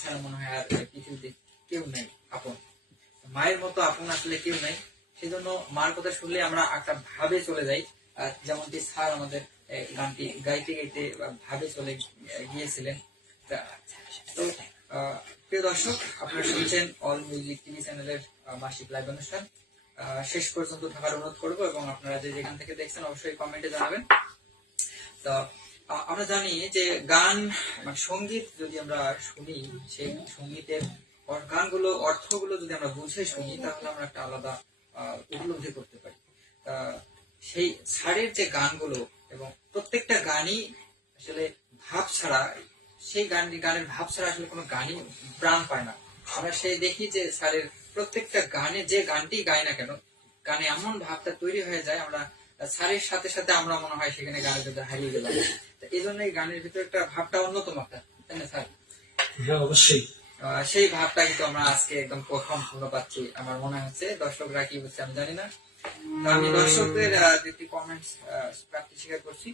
ছাড়া মনে হয় আর পৃথিবীতে কেউ নেই আপন। মায়ের মতো আপন আসলে কেউ নাই। সেজন্য মার কথা শুনলে আমরা একটা ভাবে চলে যাই। যেমনটি স্যার আমাদের গানটি গাইতে গাইতে ভাবে চলে গিয়েছিলেন। তো প্রিয় দর্শক, আপনারা শুনছেন অল মিউজিক টিভি চ্যানেলের মাসিক লাইভ অনুষ্ঠান। শেষ পর্যন্ত থাকার অনুরোধ করবো এবং আপনারা যে যেখান থেকে দেখছেন অবশ্যই কমেন্টে জানাবেন। তো আমরা জানি যে গান মানে সঙ্গীত যদি আমরা শুনি, সেই সঙ্গীতের গানগুলো অর্থগুলো যদি আমরা বুঝে শুনি, তাহলে আমরা একটা আলাদা উপলব্ধি করতে পারি। সেই ছাড়ের যে গানগুলো এবং প্রত্যেকটা গানই আসলে ভাব ছাড়া, সেই গানের ভাব ছাড়া আসলে কোনো গানই প্রাণ পায় না। আমরা সেই দেখি যে স্যারের প্রত্যেকটা গানে যে গানটি গায় না কেন, গানে এমন ভাবটা তৈরি হয়ে যায়, আমরা স্যারের সাথে সাথে আমরা মনে হয় সেখানে গানের ভিতরে হারিয়ে গেলাম। এই জন্য এই গানের ভিতরে একটা ভাবটা অন্যতম একটা, তাই না স্যার? হ্যাঁ, অবশ্যই। সেই ভাবটা কিন্তু আমরা আজকে একদম প্রথম শুনে পাচ্ছি আমার মনে হচ্ছে। দর্শকরা কি বলছে আমি জানি না। আমি দর্শকদের দুটি কমেন্টস প্রাপ্তি স্বীকার করছি।